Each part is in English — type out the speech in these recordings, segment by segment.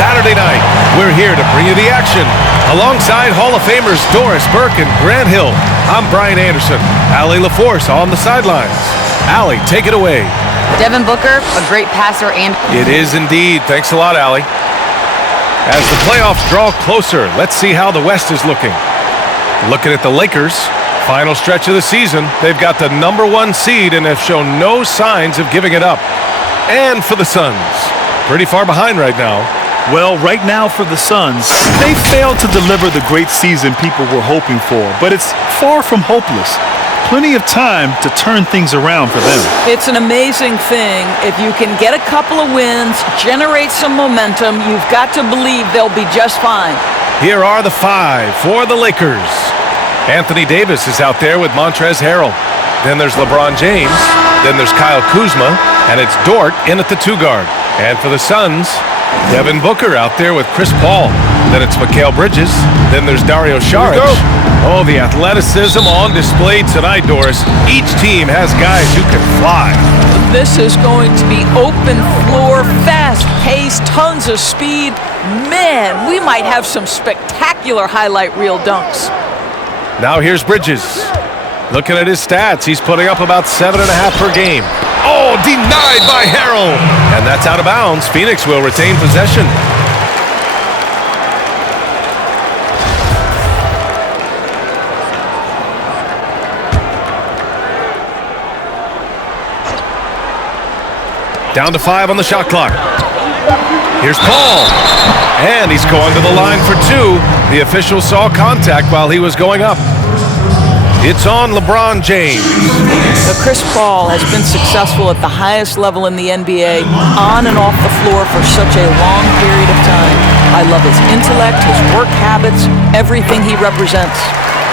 Saturday night. We're here to bring you the action. Alongside Hall of Famers Doris Burke and Grant Hill, I'm Brian Anderson. Allie LaForce on the sidelines. Allie, take it away. Devin Booker, a great passer and... It is indeed. Thanks a lot, Allie. As the playoffs draw closer, let's see how the West is looking. Looking at the Lakers, final stretch of the season, they've got the #1 seed and have shown no signs of giving it up. And for the Suns, pretty far behind right now. Well, right now for the Suns, they failed to deliver the great season people were hoping for, but it's far from hopeless. Plenty of time to turn things around for them. It's an amazing thing. If you can get a couple of wins, generate some momentum, you've got to believe they'll be just fine. Here are the 5 for the Lakers. Anthony Davis is out there with Montrezl Harrell. Then there's LeBron James. Then there's Kyle Kuzma. And it's Dort in at the 2 guard. And for the Suns, Devin Booker out there with Chris Paul. Then it's Mikal Bridges. Then there's Dario Saric. Oh, the athleticism on display tonight, Doris. Each team has guys who can fly. This is going to be open floor, fast-paced, tons of speed. Man, we might have some spectacular highlight reel dunks. Now here's Bridges. Looking at his stats, he's putting up about 7.5 per game. Oh, denied by Harrell. And that's out of bounds. Phoenix will retain possession. Down to 5 on the shot clock. Here's Paul. And he's going to the line for 2. The official saw contact while he was going up. It's on LeBron James. Chris Paul has been successful at the highest level in the NBA, on and off the floor for such a long period of time. I love his intellect, his work habits, everything he represents.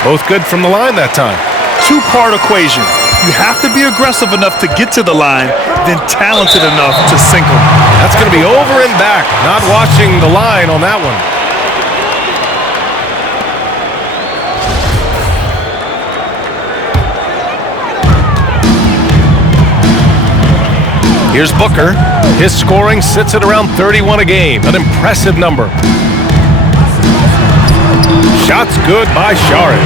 Both good from the line that time. 2-part equation. You have to be aggressive enough to get to the line, then talented enough to sink them. That's going to be over and back. Not watching the line on that one. Here's Booker. His scoring sits at around 31 a game. An impressive number. Shots good by Saric.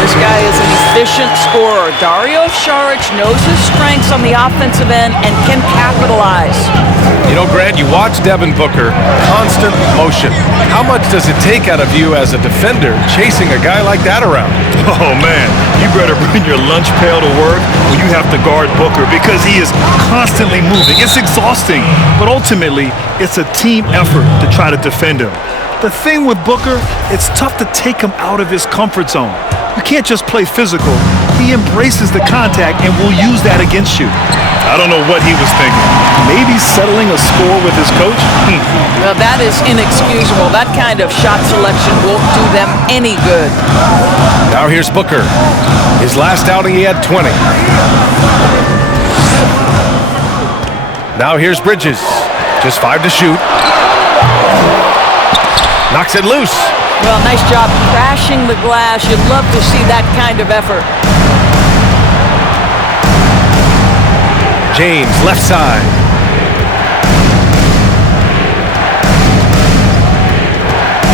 This guy is an efficient scorer. Dario Saric knows his strengths on the offensive end and can capitalize. You know, Grant, you watch Devin Booker, constant motion. How much does it take out of you as a defender chasing a guy like that around? Oh, man, you better bring your lunch pail to work when you have to guard Booker because he is constantly moving. It's exhausting, but ultimately, it's a team effort to try to defend him. The thing with Booker, it's tough to take him out of his comfort zone. You can't just play physical. He embraces the contact and will use that against you. I don't know what he was thinking. Maybe settling a score with his coach? Well, that is inexcusable. That kind of shot selection won't do them any good. Now here's Booker. His last outing, he had 20. Now here's Bridges. Just 5 to shoot. Knocks it loose. Well, nice job crashing the glass. You'd love to see that kind of effort. James, left side.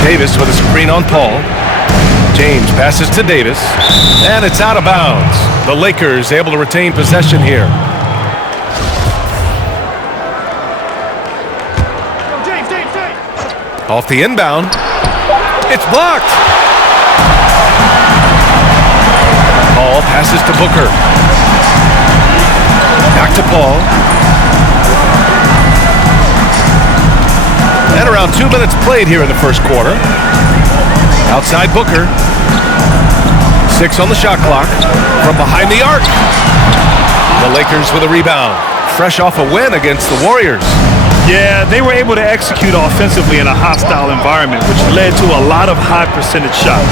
Davis with a screen on Paul. James passes to Davis. And it's out of bounds. The Lakers able to retain possession here. Off the inbound. It's blocked. Paul passes to Booker. Back to Paul. And around 2 minutes played here in the first quarter. Outside Booker. 6 on the shot clock. From behind the arc. The Lakers with a rebound. Fresh off a win against the Warriors. Yeah, they were able to execute offensively in a hostile environment, which led to a lot of high percentage shots.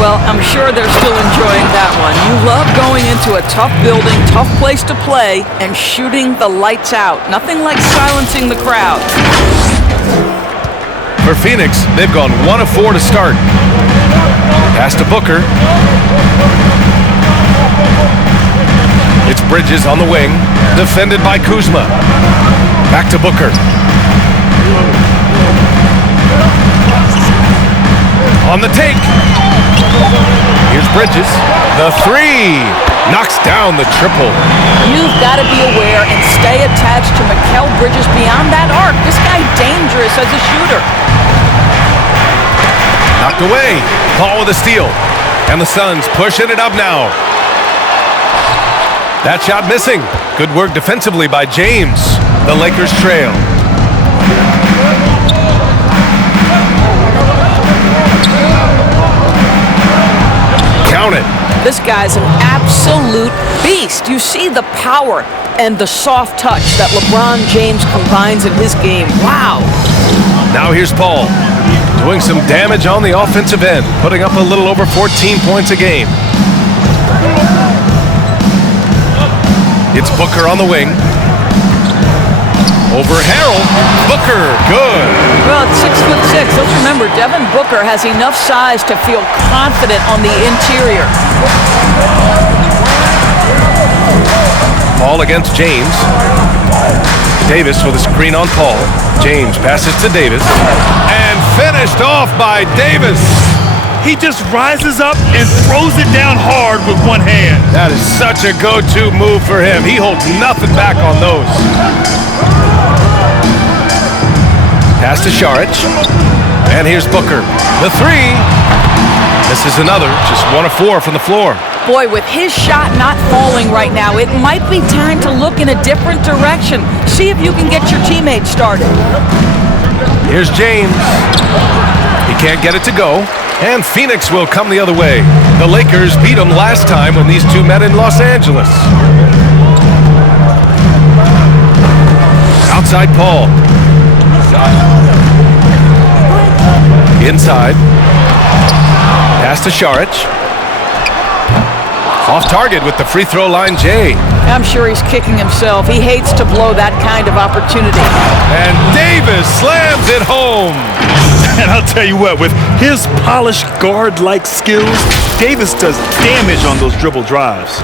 Well, I'm sure they're still enjoying that one. You love going into a tough building, tough place to play, and shooting the lights out. Nothing like silencing the crowd. For Phoenix, they've gone 1 of 4 to start. Pass to Booker. It's Bridges on the wing, defended by Kuzma. Back to Booker. On the take. Here's Bridges. The three. Knocks down the triple. You've got to be aware and stay attached to Mikal Bridges beyond that arc. This guy dangerous as a shooter. Knocked away. Paul with a steal. And the Suns pushing it up now. That shot missing. Good work defensively by James. The Lakers trail. Count it. This guy's an absolute beast. You see the power and the soft touch that LeBron James combines in his game. Wow. Now here's Paul. Doing some damage on the offensive end. Putting up a little over 14 points a game. It's Booker on the wing. Over Harrell. Booker, good. Well, at 6'6", let's remember, Devin Booker has enough size to feel confident on the interior. Paul against James. Davis with a screen on Paul. James passes to Davis. And finished off by Davis. He just rises up and throws it down hard with one hand. That is such a go-to move for him. He holds nothing back on those. Pass to Šarić. And here's Booker. The three. This is another. Just 1 of 4 from the floor. Boy, with his shot not falling right now, it might be time to look in a different direction. See if you can get your teammates started. Here's James. He can't get it to go. And Phoenix will come the other way. The Lakers beat them last time when these two met in Los Angeles. Outside Paul. Inside. Pass to Šarić. Off target with the free throw line, Jay. I'm sure he's kicking himself. He hates to blow that kind of opportunity. And Davis slams it home. And I'll tell you what, with his polished guard-like skills, Davis does damage on those dribble drives.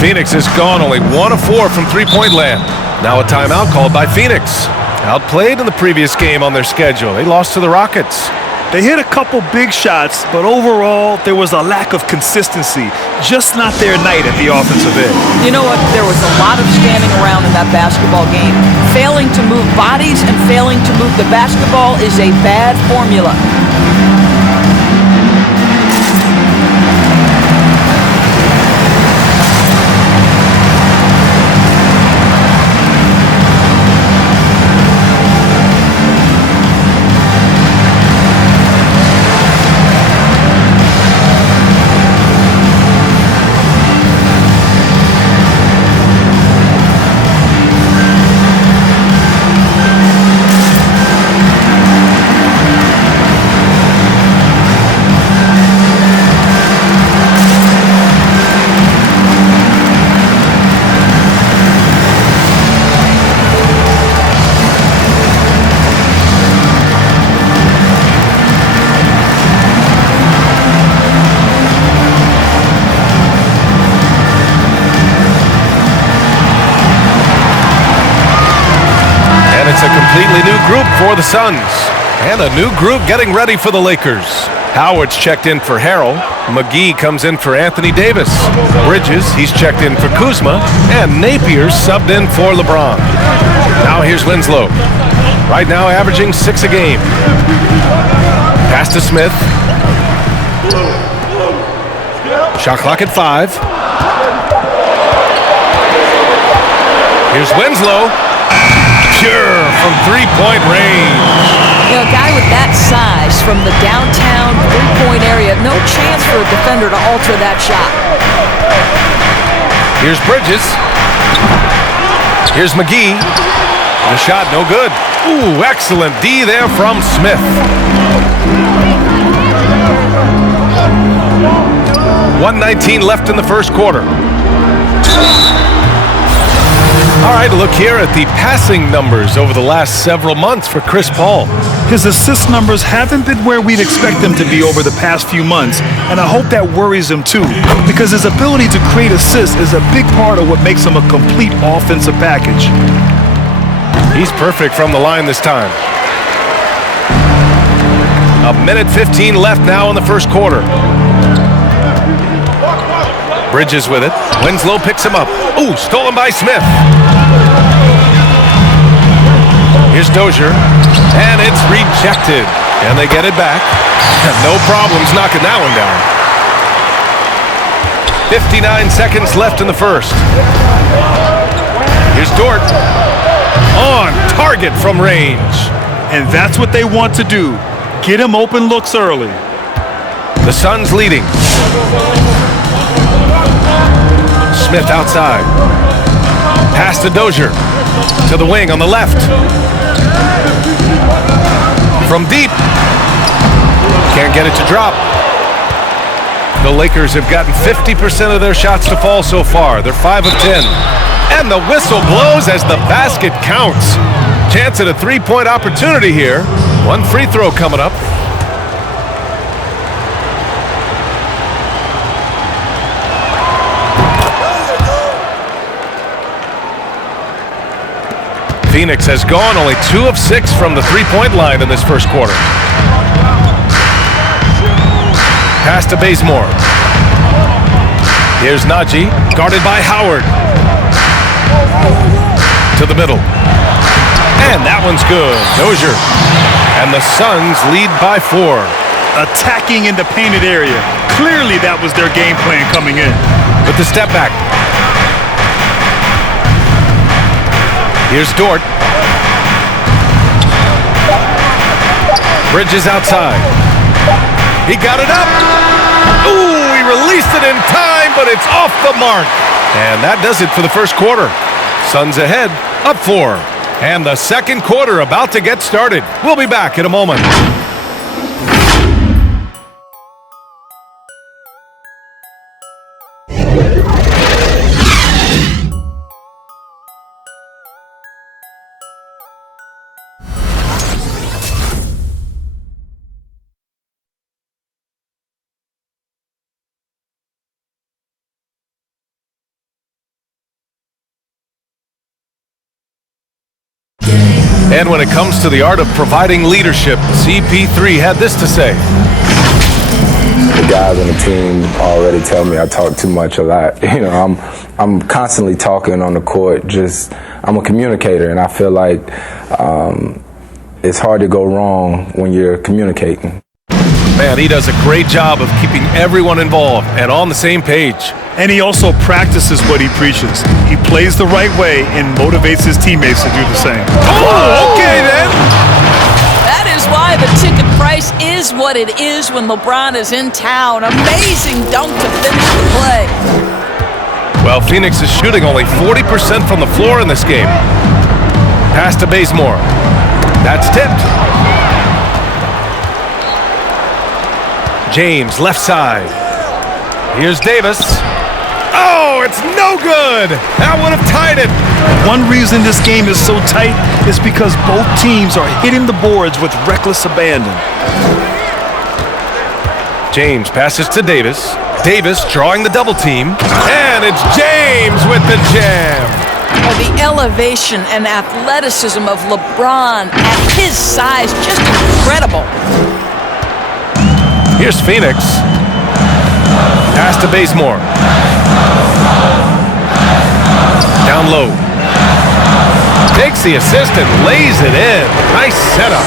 Phoenix has gone only 1 of 4 from three-point land. Now a timeout called by Phoenix. Outplayed in the previous game on their schedule. They lost to the Rockets. They hit a couple big shots, but overall, there was a lack of consistency. Just not their night at the offensive end. You know what? There was a lot of standing around in that basketball game. Failing to move bodies and failing to move the basketball is a bad formula. It's a completely new group for the Suns. And a new group getting ready for the Lakers. Howard's checked in for Harrell. McGee comes in for Anthony Davis. Bridges, he's checked in for Kuzma. And Napier's subbed in for LeBron. Now here's Winslow. Right now averaging 6 a game. Pass to Smith. Shot clock at 5. Here's Winslow. Pure from three-point range. You know, a guy with that size from the downtown three-point area, no chance for a defender to alter that shot. Here's Bridges. Here's McGee. The shot no good. Ooh, excellent D there from Smith. 1:19 left in the first quarter. All right, look here at the passing numbers over the last several months for Chris Paul. His assist numbers haven't been where we'd expect them to be over the past few months, and I hope that worries him too, because his ability to create assists is a big part of what makes him a complete offensive package. He's perfect from the line this time. A minute 15 left now in the first quarter. Bridges with it. Winslow picks him up. Ooh, stolen by Smith. Here's Dozier, and it's rejected. And they get it back. No problems knocking that one down. 59 seconds left in the first. Here's Dort. On target from range. And that's what they want to do. Get him open looks early. The Suns leading. Smith outside. Pass to Dozier. To the wing on the left. From deep. Can't get it to drop. The Lakers have gotten 50% of their shots to fall so far. They're 5 of 10. And the whistle blows as the basket counts. Chance at a three-point opportunity here. One free throw coming up. Phoenix has gone only 2 of 6 from the three-point line in this first quarter. Pass to Bazemore. Here's Najee, guarded by Howard. To the middle. And that one's good. Dozier. And the Suns lead by 4. Attacking in the painted area. Clearly that was their game plan coming in. With the step back. Here's Dort. Bridges outside. He got it up. Ooh, he released it in time, but it's off the mark. And that does it for the first quarter. Suns ahead, up 4. And the second quarter about to get started. We'll be back in a moment. And when it comes to the art of providing leadership, CP3 had this to say. The guys on the team already tell me I talk too much a lot. You know, I'm constantly talking on the court. I'm a communicator, and I feel like it's hard to go wrong when you're communicating. Man, he does a great job of keeping everyone involved and on the same page. And he also practices what he preaches. He plays the right way and motivates his teammates to do the same. Oh, okay then. That is why the ticket price is what it is when LeBron is in town. Amazing dunk to finish the play. Well, Phoenix is shooting only 40% from the floor in this game. Pass to Bazemore. That's tipped. James, left side. Here's Davis. Oh, it's no good. That would have tied it. One reason this game is so tight is because both teams are hitting the boards with reckless abandon. James passes to Davis. Davis drawing the double team. And it's James with the jam. The elevation and athleticism of LeBron at his size, just incredible. Here's Phoenix. Pass to Bazemore. Down low. Takes the assist and lays it in. Nice setup.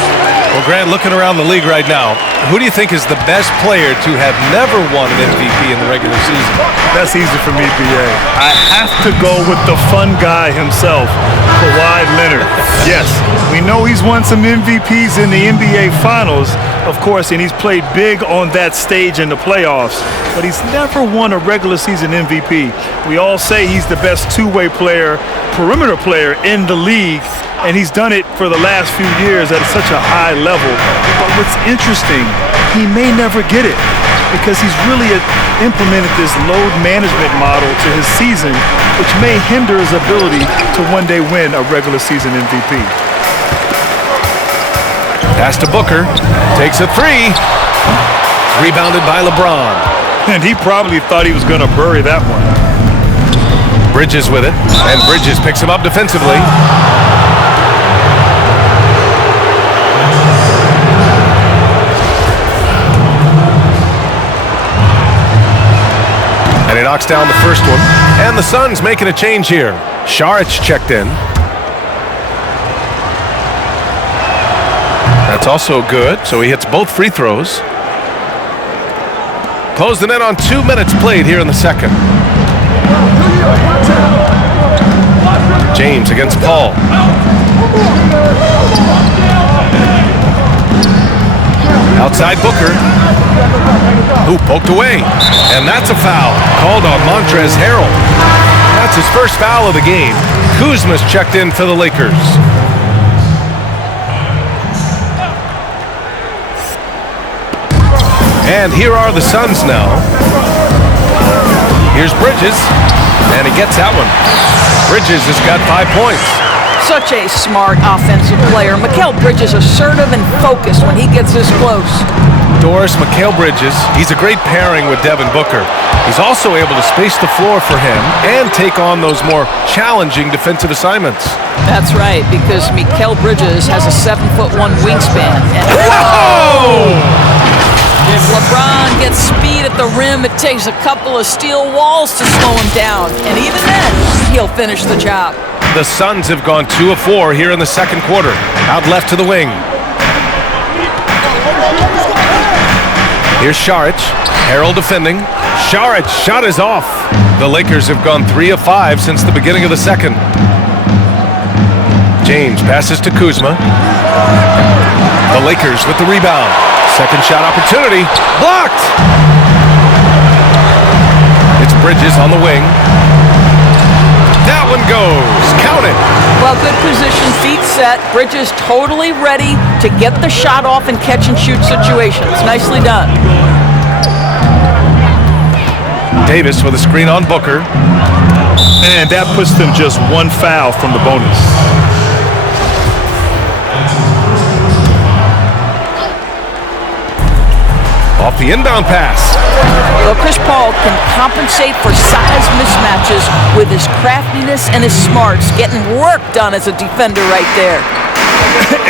Well, Grant, looking around the league right now, who do you think is the best player to have never won an MVP in the regular season? That's easy for me, B.A. I have to go with the fun guy himself, Kawhi Leonard. Yes, we know he's won some MVPs in the NBA Finals, of course, and he's played big on that stage in the playoffs, but he's never won a regular season MVP. We all say he's the best two-way player, perimeter player in the league, and he's done it for the last few years at such a high level. But what's interesting, he may never get it because he's really implemented this load management model to his season, which may hinder his ability to one day win a regular season MVP. Pass to Booker. Takes a three. Rebounded by LeBron. And he probably thought he was going to bury that one. Bridges with it. And Bridges picks him up defensively. knocks down the first one. And the Suns making a change here. Saric checked in. That's also good, so he hits both free throws. Closing in on 2 minutes played here in the second. James against Paul. Outside Booker, who poked away, and that's a foul called on Montrezl Harrell. That's his first foul of the game. Kuzma's checked in for the Lakers. And here are the Suns now. Here's Bridges, and he gets that one. Bridges has got 5 points. Such a smart offensive player. Mikal Bridges assertive and focused when he gets this close. Doris, Mikal Bridges, he's a great pairing with Devin Booker. He's also able to space the floor for him and take on those more challenging defensive assignments. That's right, because Mikal Bridges has a 7'1" wingspan. And if LeBron gets speed at the rim, it takes a couple of steel walls to slow him down. And even then, he'll finish the job. The Suns have gone 2 of 4 here in the second quarter. Out left to the wing. Here's Saric. Harrell defending. Saric shot is off. The Lakers have gone 3 of 5 since the beginning of the second. James passes to Kuzma. The Lakers with the rebound. Second shot opportunity. Blocked! It's Bridges on the wing. That one goes. Count it. Well, good position, feet set. Bridges totally ready to get the shot off in catch-and-shoot situations. Nicely done. Davis with a screen on Booker. And that puts them just 1 foul from the bonus. Off the inbound pass. Well, Chris Paul can compensate for size mismatches with his craftiness and his smarts, getting work done as a defender right there.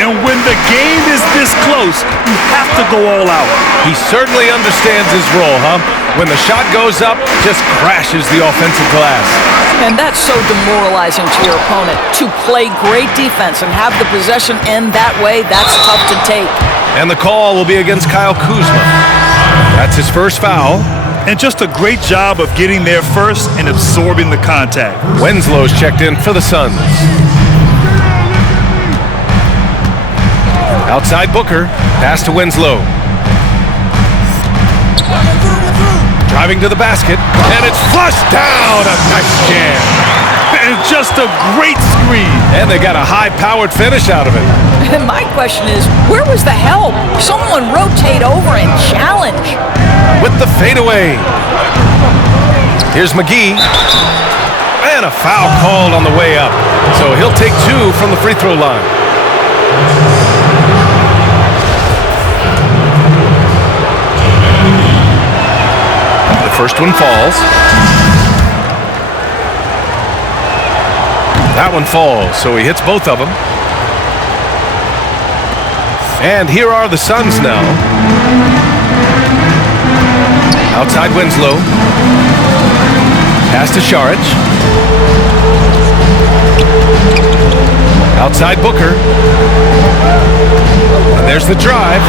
And when the game is this close, you have to go all out. He certainly understands his role, huh? When the shot goes up, just crashes the offensive glass. And that's so demoralizing to your opponent. To play great defense and have the possession end that way, that's tough to take. And the call will be against Kyle Kuzma. That's his first foul. And just a great job of getting there first and absorbing the contact. Winslow's checked in for the Suns. Outside Booker, pass to Winslow. Driving to the basket, and it's flushed down. A nice jam. And just a great screen. And they got a high-powered finish out of it. And my question is, where was the help? Someone rotate over and challenge. With the fadeaway. Here's McGee. And a foul called on the way up. So he'll take 2 from the free throw line. The first one falls. That one falls, so he hits both of them. And here are the Suns now. Outside Winslow. Pass to Saric. Outside Booker. And there's the drive.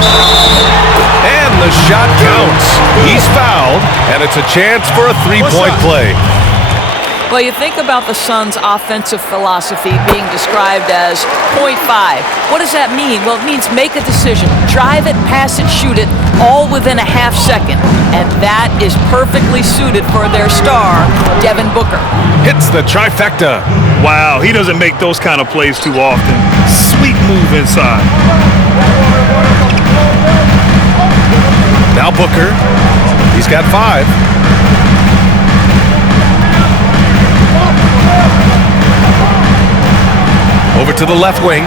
And the shot counts. He's fouled, and it's a chance for a 3-point play. Well, you think about the Suns' offensive philosophy being described as 0.5. What does that mean? Well, it means make a decision. Drive it, pass it, shoot it, all within a half second. And that is perfectly suited for their star, Devin Booker. Hits the trifecta. Wow, he doesn't make those kind of plays too often. Sweet move inside. Now Booker. He's got 5. Over to the left wing.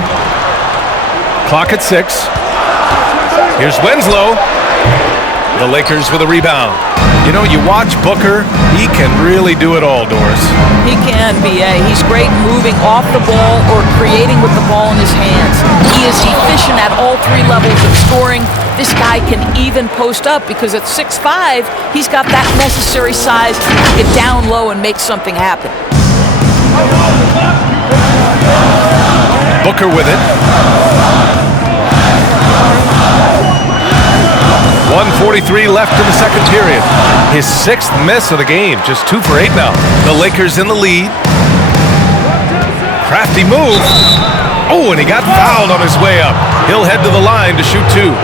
Clock at 6. Here's Winslow. The Lakers with a rebound. You know, you watch Booker, he can really do it all, Doris. He can, B.A. He's great moving off the ball or creating with the ball in his hands. He is efficient at all 3 levels of scoring, this guy can even post up because at 6'5", he's got that necessary size to get down low and make something happen. Booker with it. 1:43 left in the second period. His 6th miss of the game, just 2 for 8 now. The Lakers in the lead. Crafty move. Oh, and he got fouled on his way up. He'll head to the line to shoot 2.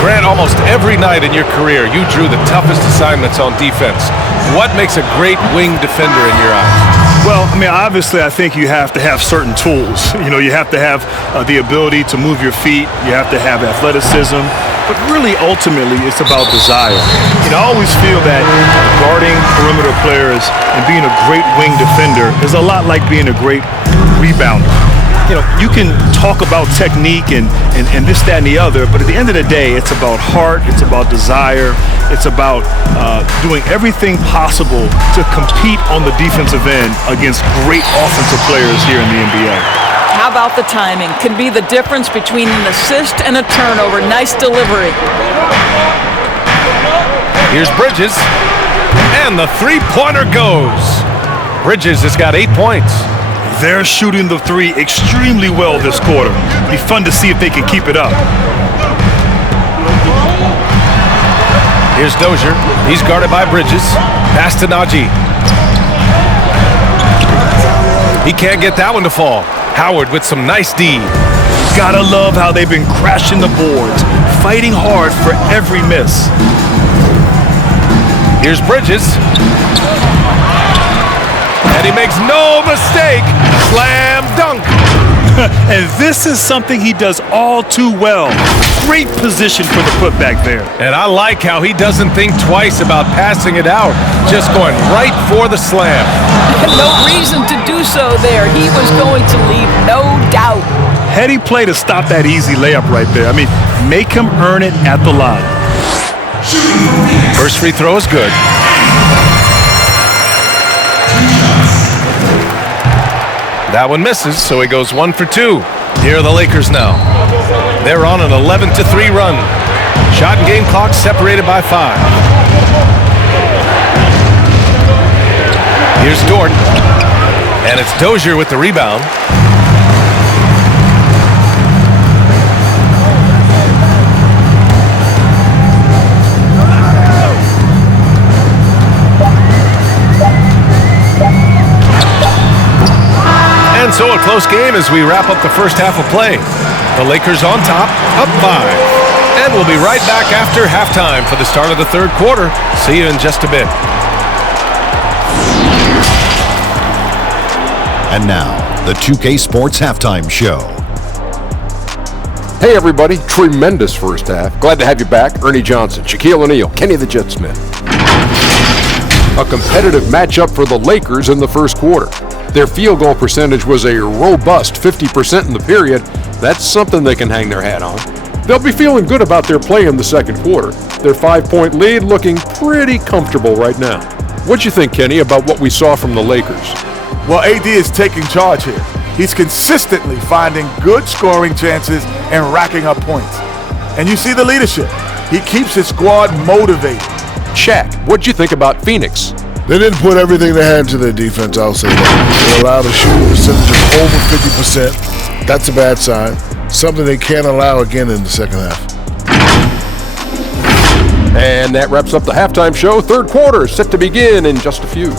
Grant, almost every night in your career, you drew the toughest assignments on defense. What makes a great wing defender in your eyes? Well, I mean, obviously, I think you have to have certain tools. You know, you have to have the ability to move your feet. You have to have athleticism. But really, ultimately, it's about desire. You know, I always feel that guarding perimeter players and being a great wing defender is a lot like being a great rebounder. You know, you can talk about technique and this, that, and the other, but at the end of the day, it's about heart, it's about desire, it's about doing everything possible to compete on the defensive end against great offensive players here in the NBA. How about the timing? Can be the difference between an assist and a turnover. Nice delivery. Here's Bridges, and the three-pointer goes. Bridges has got 8 points. They're shooting the 3 extremely well this quarter. It'll be fun to see if they can keep it up. Here's Dozier. He's guarded by Bridges. Pass to Najee. He can't get that one to fall. Howard with some nice D. Gotta love how they've been crashing the boards, fighting hard for every miss. Here's Bridges. And he makes no mistake. Slam dunk. And this is something he does all too well. Great position for the putback there. And I like how he doesn't think twice about passing it out, just going right for the slam. No reason to do so there. He was going to leave, no doubt. Heady play to stop that easy layup right there. I mean, make him earn it at the line. First free throw is good. That one misses, so he goes 1 for 2. Here are the Lakers now. They're on an 11-3 run. Shot and game clock separated by 5. Here's Dort. And it's Dozier with the rebound. And so a close game as we wrap up the first half of play. The Lakers on top, up 5. And we'll be right back after halftime for the start of the third quarter. See you in just a bit. And now, the 2K Sports Halftime Show. Hey everybody, tremendous first half. Glad to have you back. Ernie Johnson, Shaquille O'Neal, Kenny the Jet Smith. A competitive matchup for the Lakers in the first quarter. Their field goal percentage was a robust 50% in the period. That's something they can hang their hat on. They'll be feeling good about their play in the second quarter. Their 5-point lead looking pretty comfortable right now. What'd you think, Kenny, about what we saw from the Lakers? Well, AD is taking charge here. He's consistently finding good scoring chances and racking up points. And you see the leadership. He keeps his squad motivated. Shaq, what'd you think about Phoenix? They didn't put everything they had into their defense, I'll say that. They allowed a shooting percentage of over 50%. That's a bad sign. Something they can't allow again in the second half. And that wraps up the halftime show. Third quarter is set to begin in just a few.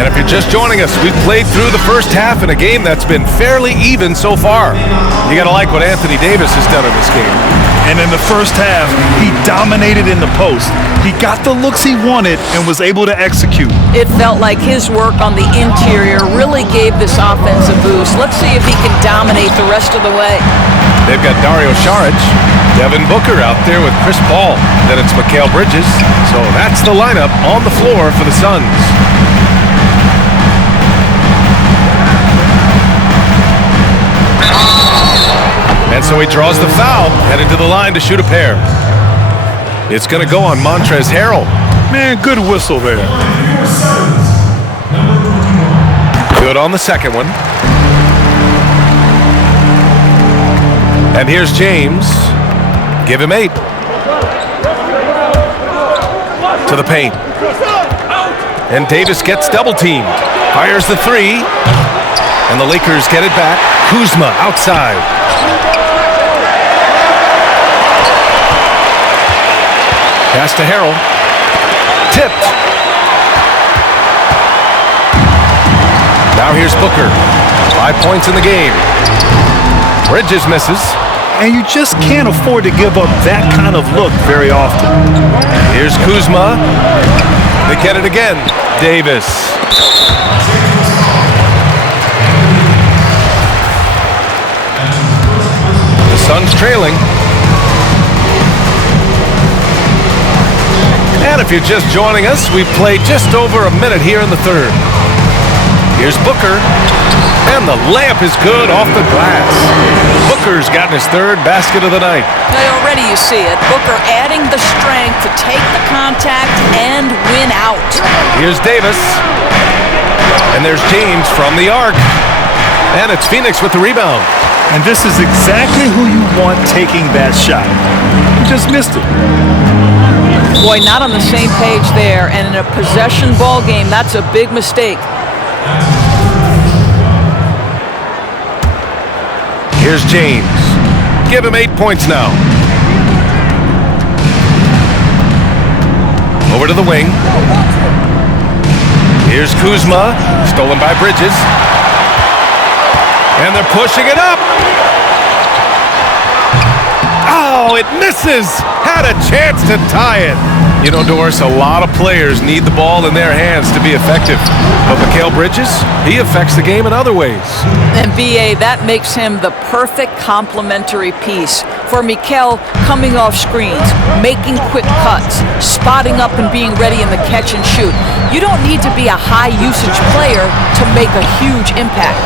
And if you're just joining us, we've played through the first half in a game that's been fairly even so far. You got to like what Anthony Davis has done in this game. And in the first half, he dominated in the post. He got the looks he wanted and was able to execute. It felt like his work on the interior really gave this offense a boost. Let's see if he can dominate the rest of the way. They've got Dario Saric, Devin Booker out there with Chris Paul. Then it's Mikal Bridges. So that's the lineup on the floor for the Suns. And so he draws the foul, headed to the line to shoot a pair. It's going to go on Montrezl Harrell. Man, good whistle there. Good on the second one. And here's James. Give him 8. To the paint. And Davis gets double teamed. Fires the 3. And the Lakers get it back. Kuzma outside. Pass to Harrell. Tipped. Now here's Booker. 5 points in the game. Bridges misses. And you just can't afford to give up that kind of look very often. Here's Kuzma. They get it again. Davis. The Suns trailing. And if you're just joining us, we've played just over a minute here in the third. Here's Booker. And the layup is good off the glass. Booker's gotten his 3rd basket of the night. Already you see it. Booker adding the strength to take the contact and win out. Here's Davis. And there's James from the arc. And it's Phoenix with the rebound. And this is exactly who you want taking that shot. You just missed it. Boy, not on the same page there. And in a possession ball game, that's a big mistake. Here's James. Give him 8 points now. Over to the wing. Here's Kuzma. Stolen by Bridges. And they're pushing it up. Oh, it misses. Had a chance to tie it. You know, Doris, a lot of players need the ball in their hands to be effective. But Mikal Bridges, he affects the game in other ways. And B.A., that makes him the perfect complementary piece for Mikal, coming off screens, making quick cuts, spotting up and being ready in the catch and shoot. You don't need to be a high-usage player to make a huge impact.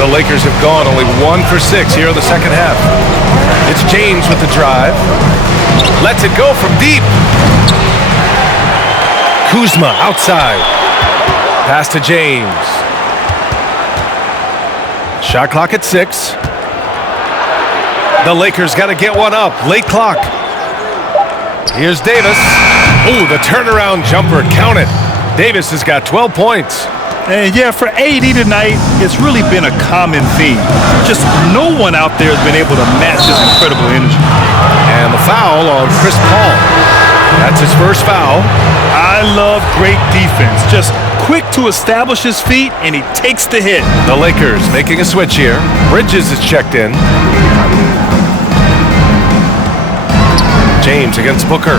The Lakers have gone only 1 for 6 here in the second half. It's James with the drive. Lets it go from deep. Kuzma outside. Pass to James. Shot clock at 6. The Lakers got to get one up. Late clock. Here's Davis. Ooh, the turnaround jumper. Count it. Davis has got 12 points. And yeah, for AD tonight, it's really been a common theme. Just no one out there has been able to match his incredible energy. And the foul on Chris Paul. That's his first foul. I love great defense. Just quick to establish his feet, and he takes the hit. The Lakers making a switch here. Bridges is checked in. James against Booker.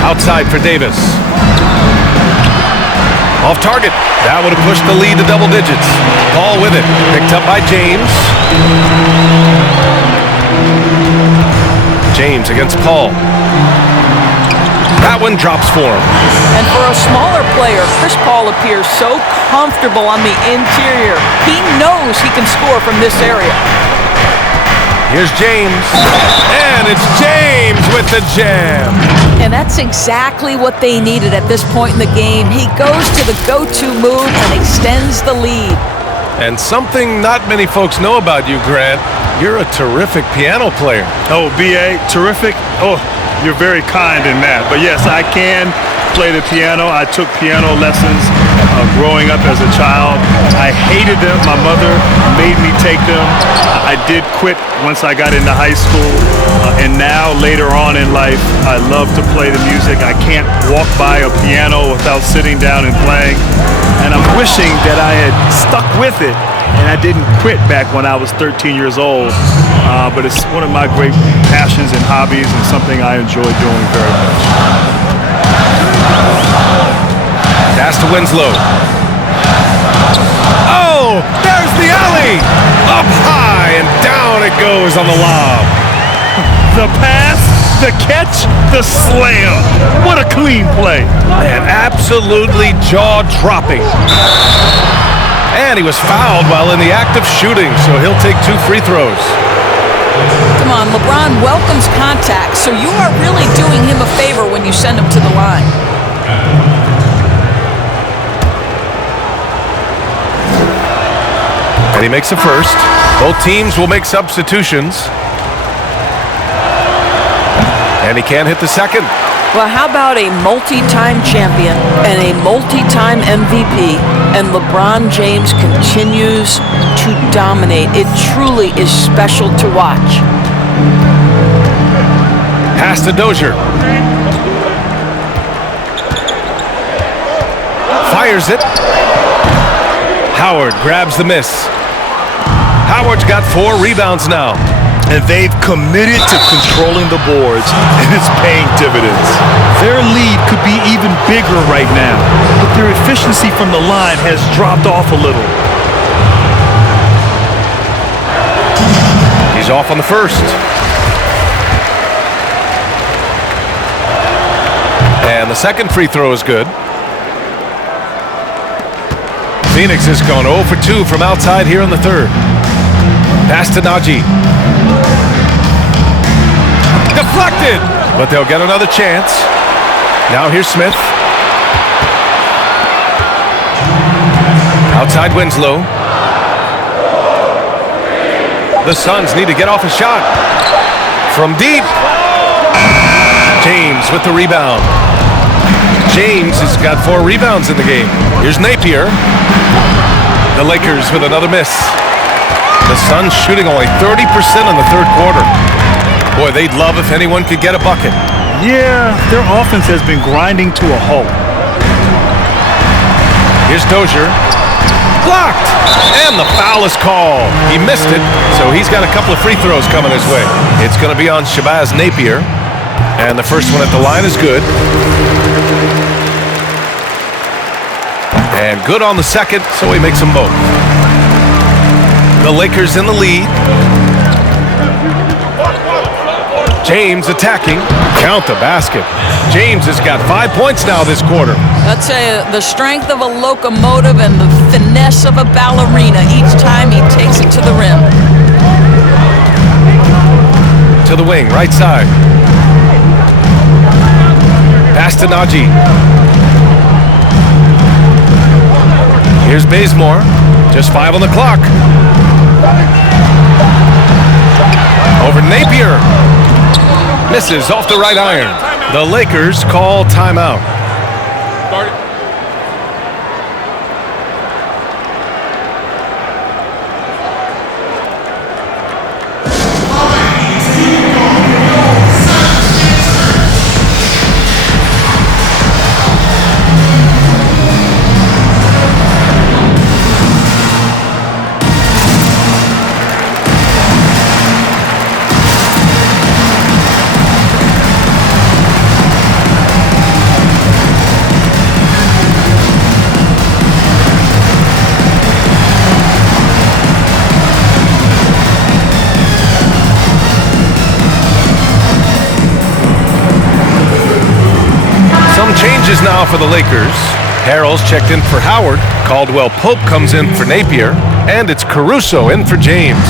Outside for Davis. Off target. That would have pushed the lead to double digits. Paul with it. Picked up by James. James against Paul. That one drops for him. And for a smaller player, Chris Paul appears so comfortable on the interior. He knows he can score from this area. Here's James. And it's James with the jam. And that's exactly what they needed at this point in the game. He goes to the go-to move and extends the lead. And something not many folks know about you, Grant. You're a terrific piano player. Oh, B.A., terrific. Oh, you're very kind in that. But yes, I can play the piano. I took piano lessons growing up as a child. I hated them. My mother made me take them. I did quit once I got into high school. And now, later on in life, I love to play the music. I can't walk by a piano without sitting down and playing. And I'm wishing that I had stuck with it and I didn't quit back when I was 13 years old. But it's one of my great passions and hobbies and something I enjoy doing very much. Pass to Winslow. Oh, there's the alley. Up high and down it goes on the lob. The pass, the catch, the slam. What a clean play. Man, absolutely jaw-dropping. And he was fouled while in the act of shooting, so he'll take 2 free throws. Come on, LeBron welcomes contact, so you are really doing him a favor when you send him to the line. And he makes a first. Both teams will make substitutions. And he can't hit the second. Well, how about a multi-time champion and a multi-time MVP, and LeBron James continues to dominate. It truly is special to watch. Pass to Dozier. Fires it. Howard grabs the miss. Howard's got 4 rebounds now. And they've committed to controlling the boards, and it's paying dividends. Their lead could be even bigger right now, but their efficiency from the line has dropped off a little. He's off on the first. And the second free throw is good. Phoenix has gone 0 for 2 from outside here in the third. Pass to Najee. Deflected, but they'll get another chance. Now here's Smith. Outside Winslow. The Suns need to get off a shot. From deep. James with the rebound. James has got 4 rebounds in the game. Here's Napier. The Lakers with another miss. The Suns shooting only 30% in the third quarter. Boy, they'd love if anyone could get a bucket. Yeah, their offense has been grinding to a halt. Here's Dozier. Blocked! And the foul is called. He missed it, so he's got a couple of free throws coming his way. It's going to be on Shabazz Napier. And the first one at the line is good. And good on the second, so he makes them both. The Lakers in the lead. James attacking. Count the basket. James has got 5 points now this quarter. That's the strength of a locomotive and the finesse of a ballerina each time he takes it to the rim. To the wing, right side. Pass to Najee. Here's Bazemore. Just 5 on the clock. Over Napier. Misses off the right iron. The Lakers call timeout. Changes now for the Lakers. Harrell's checked in for Howard. Caldwell Pope comes in for Napier. And it's Caruso in for James.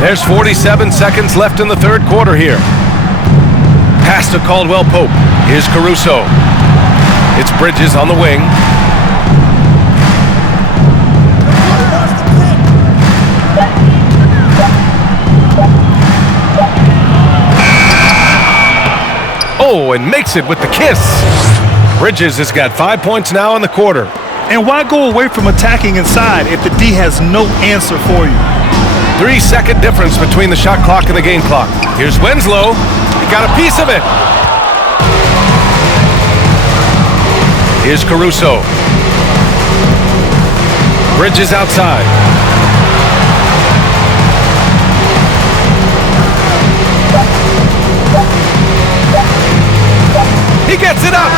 There's 47 seconds left in the third quarter here. Pass to Caldwell Pope. Here's Caruso. It's Bridges on the wing. Oh, and makes it with the kiss. Bridges has got 5 points now in the quarter. And why go away from attacking inside if the D has no answer for you? 3-second difference between the shot clock and the game clock. Here's Winslow. He got a piece of it. Here's Caruso. Bridges outside. He gets it up.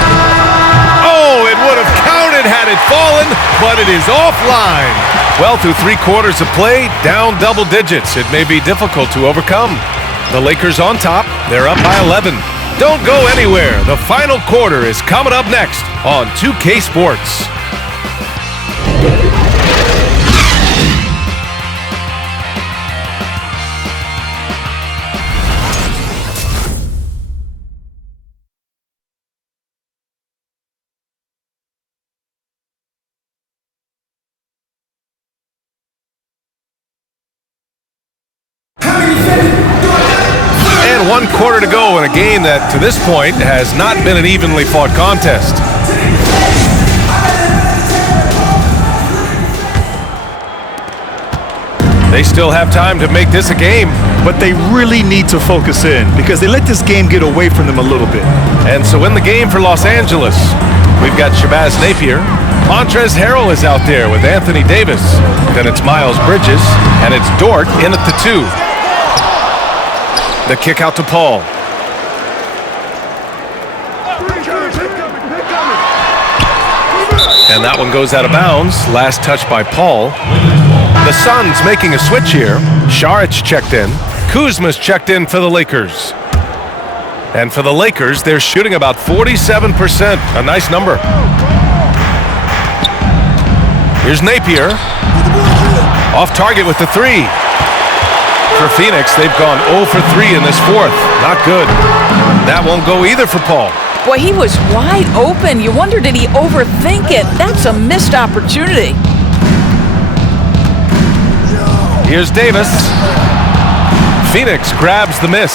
Oh, it would have counted had it fallen, but it is offline. Well, through 3 quarters of play, down double digits. It may be difficult to overcome. The Lakers on top. They're up by 11. Don't go anywhere. The final quarter is coming up next on 2K Sports. one quarter to go in a game that, to this point, has not been an evenly fought contest. They still have time to make this a game. But they really need to focus in because they let this game get away from them a little bit. And so in the game for Los Angeles, we've got Shabazz Napier. Montrezl Harrell is out there with Anthony Davis. Then it's Miles Bridges, and it's Dort in at the 2. The kick out to Paul. And that one goes out of bounds. Last touch by Paul. The Suns making a switch here. Saric checked in. Kuzma's checked in for the Lakers. And for the Lakers, they're shooting about 47%. A nice number. Here's Napier. Off target with the 3. For Phoenix, they've gone 0 for 3 in this fourth. Not good. That won't go either for Paul. Boy, he was wide open. You wonder, did he overthink it? That's a missed opportunity. Here's Davis. Phoenix grabs the miss.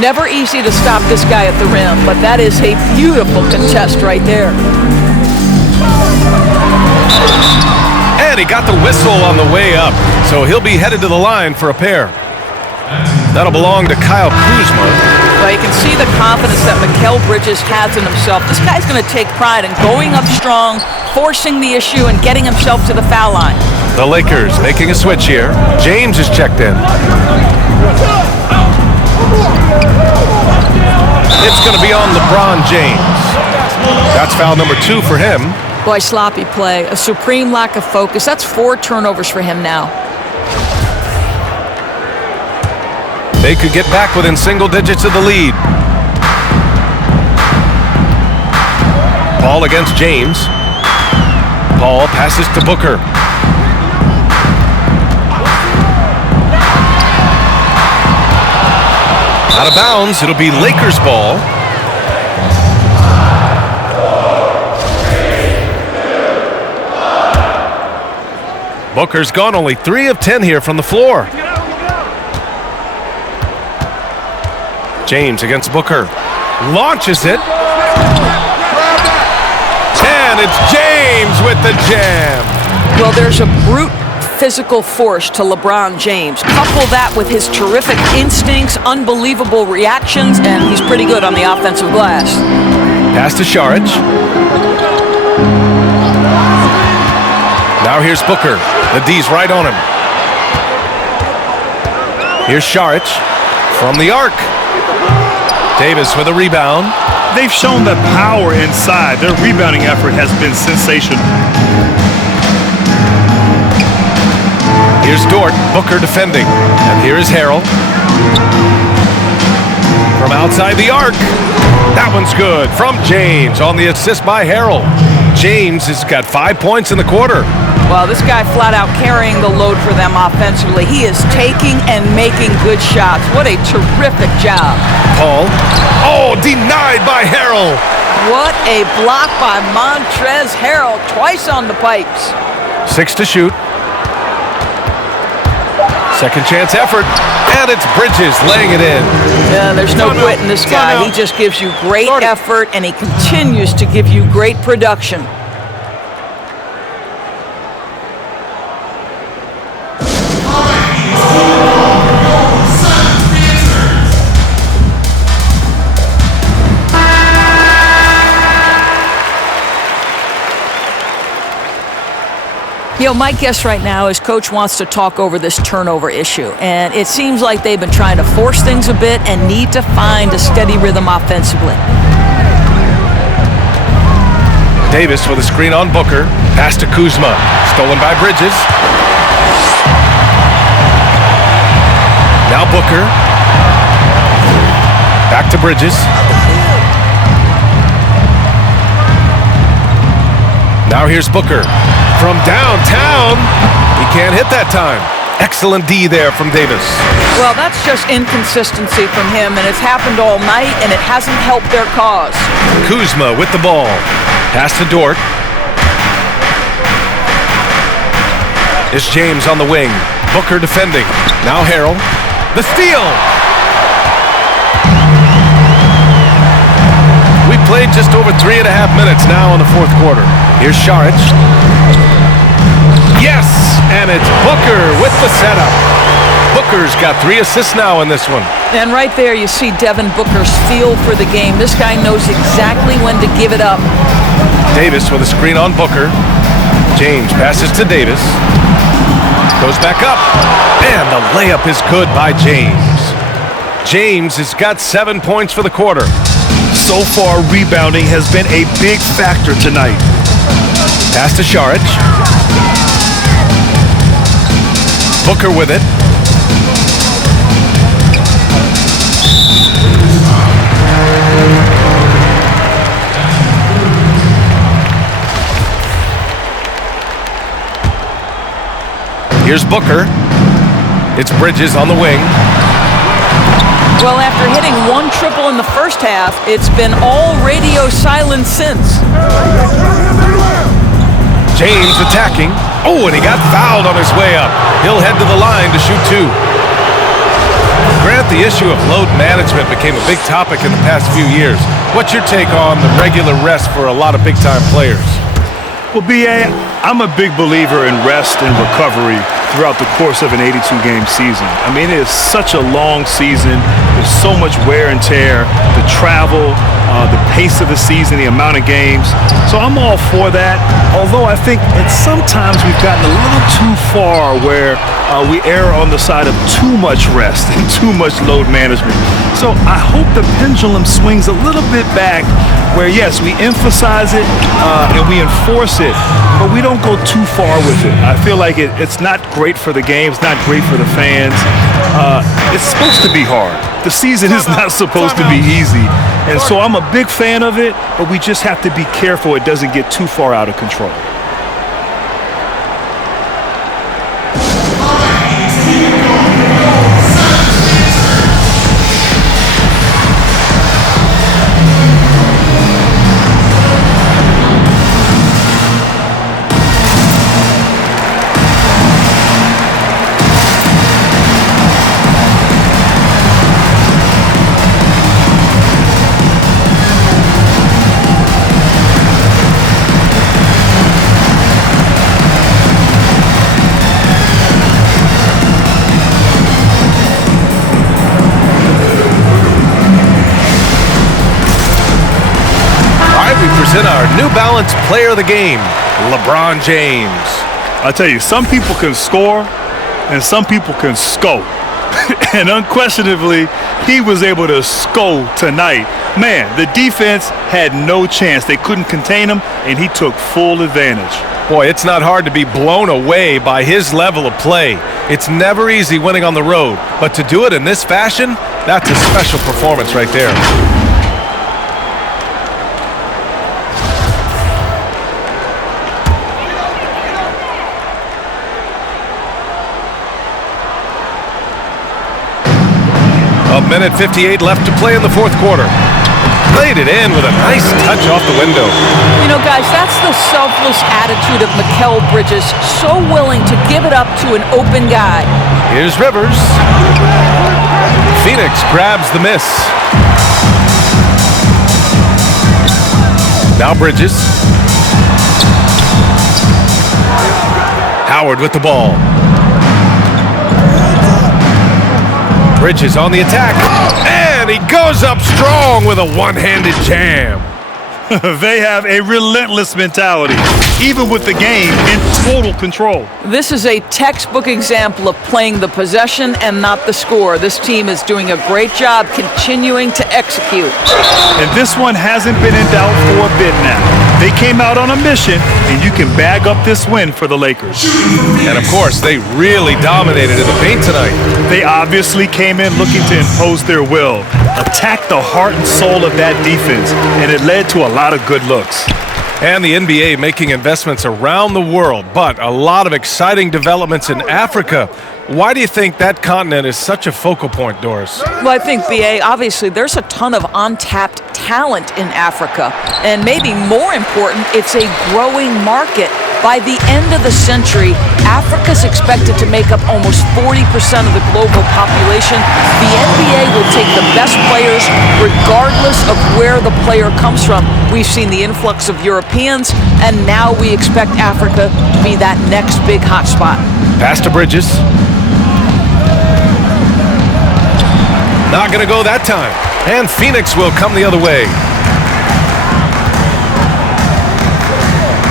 Never easy to stop this guy at the rim, but that is a beautiful contest right there. And he got the whistle on the way up, so he'll be headed to the line for a pair. That'll belong to Kyle Kuzma. Well, you can see the confidence that Mikal Bridges has in himself. This guy's going to take pride in going up strong, forcing the issue, and getting himself to the foul line. The Lakers making a switch here. James is checked in. It's going to be on LeBron James. That's foul number 2 for him. Boy, sloppy play, a supreme lack of focus. That's 4 turnovers for him now. They could get back within single digits of the lead. Paul against James. Paul passes to Booker. Out of bounds, it'll be Lakers ball. Booker's gone only 3 of 10 here from the floor. James against Booker. Launches it. And it's James with the jam. Well, there's a brute physical force to LeBron James. Couple that with his terrific instincts, unbelievable reactions, and he's pretty good on the offensive glass. Pass to Saric. Now here's Booker. The D's right on him. Here's Saric from the arc. Davis with a rebound. They've shown that power inside. Their rebounding effort has been sensational. Here's Dort, Booker defending. And here is Harrell. From outside the arc. That one's good. From James on the assist by Harrell. James has got 5 points in the quarter. Well, this guy flat out carrying the load for them offensively. He is taking and making good shots. What a terrific job. Paul. Oh, denied by Harrell. What a block by Montrezl Harrell. Twice on the pipes. 6 to shoot. Second chance effort. And it's Bridges laying it in. Yeah, there's no quitting this guy. He just gives you great effort, and he continues to give you great production. You know, my guess right now is Coach wants to talk over this turnover issue, and it seems like they've been trying to force things a bit and need to find a steady rhythm offensively. Davis with a screen on Booker. Pass to Kuzma. Stolen by Bridges. Now Booker. Back to Bridges. Now here's Booker. From downtown, he can't hit that time. Excellent D there from Davis. Well, that's just inconsistency from him, and it's happened all night, and it hasn't helped their cause. Kuzma with the ball. Pass to Dort. It's James on the wing. Booker defending. Now Harrell. The steal. played just over 3.5 minutes now in the fourth quarter. Here's Šarić. Yes, and it's Booker with the setup. Booker's got 3 assists now in this one. And right there you see Devin Booker's feel for the game. This guy knows exactly when to give it up. Davis with a screen on Booker. James passes to Davis. Goes back up. And the layup is good by James. James has got 7 points for the quarter. So far, rebounding has been a big factor tonight. Pass to Šarić. Booker with it. Here's Booker. It's Bridges on the wing. Well, after hitting 1 triple in the first half, it's been all radio silence since. James attacking. Oh, and he got fouled on his way up. He'll head to the line to shoot 2. Grant, the issue of load management became a big topic in the past few years. What's your take on the regular rest for a lot of big-time players? Well, B.A., I'm a big believer in rest and recovery throughout the course of an 82-game season. I mean, it is such a long season. There's so much wear and tear, the travel, the pace of the season, the amount of games. So I'm all for that, although I think that sometimes we've gotten a little too far where we err on the side of too much rest and too much load management. So I hope the pendulum swings a little bit back where, yes, we emphasize it and we enforce it, but we don't go too far with it. I feel like it's not great for the game. It's not great for the fans. It's supposed to be hard. The season is not supposed to be easy. And so I'm a big fan of it, but we just have to be careful it doesn't get too far out of control. Our New Balance player of the game, LeBron James. I tell you, some people can score and some people can score. And unquestionably, he was able to score tonight. Man, the defense had no chance. They couldn't contain him, and he took full advantage. Boy, it's not hard to be blown away by his level of play. It's never easy winning on the road, but to do it in this fashion, that's a special performance right there. A minute 58 left to play in the fourth quarter. Played it in with a nice touch off the window. You know, guys, that's the selfless attitude of Mikal Bridges. So willing to give it up to an open guy. Here's Rivers. Phoenix grabs the miss. Now Bridges. Howard with the ball. Bridges on the attack, and he goes up strong with a one-handed jam. They have a relentless mentality, even with the game in total control. This is a textbook example of playing the possession and not the score. This team is doing a great job continuing to execute. And this one hasn't been in doubt for a bit now. They came out on a mission, and you can bag up this win for the Lakers. And of course, they really dominated in the paint tonight. They obviously came in looking to impose their will, attack the heart and soul of that defense, and it led to a lot of good looks. And the NBA making investments around the world, but a lot of exciting developments in Africa. Why do you think that continent is such a focal point, Doris? Well, I think, B.A., obviously there's a ton of untapped talent in Africa. And maybe more important, it's a growing market. By the end of the century, Africa's expected to make up almost 40% of the global population. The NBA will take the best players regardless of where the player comes from. We've seen the influx of Europeans, and now we expect Africa to be that next big hotspot. Pass to Bridges. Not going to go that time. And Phoenix will come the other way.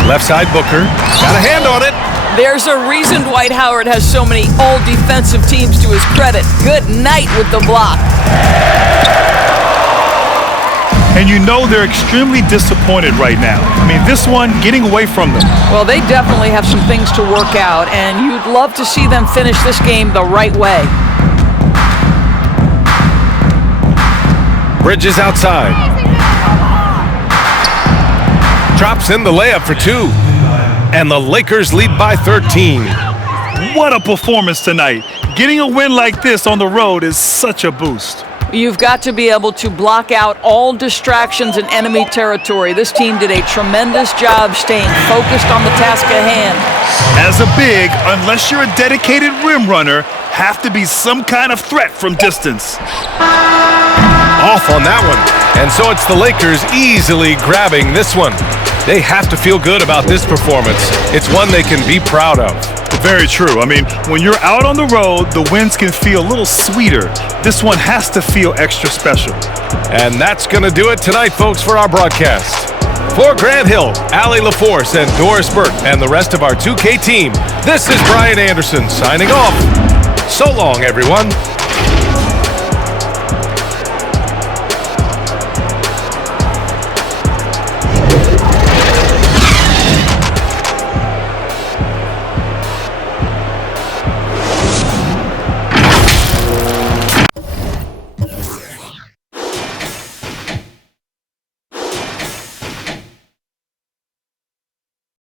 Left side, Booker. Got a hand on it. There's a reason Dwight Howard has so many all-defensive teams to his credit. Good night with the block. And you know they're extremely disappointed right now. I mean, this one getting away from them. Well, they definitely have some things to work out, and you'd love to see them finish this game the right way. Bridges outside. Drops in the layup for 2. And the Lakers lead by 13. What a performance tonight. Getting a win like this on the road is such a boost. You've got to be able to block out all distractions in enemy territory. This team did a tremendous job staying focused on the task at hand. As a big, unless you're a dedicated rim runner, have to be some kind of threat from distance. Off on that one. And so it's the Lakers easily grabbing this one. They have to feel good about this performance. It's one they can be proud of. Very true. I mean, when you're out on the road, the wins can feel a little sweeter. This one has to feel extra special. And that's going to do it tonight, folks, for our broadcast. For Grant Hill, Allie LaForce, and Doris Burke, and the rest of our 2K team, this is Brian Anderson signing off. So long, everyone.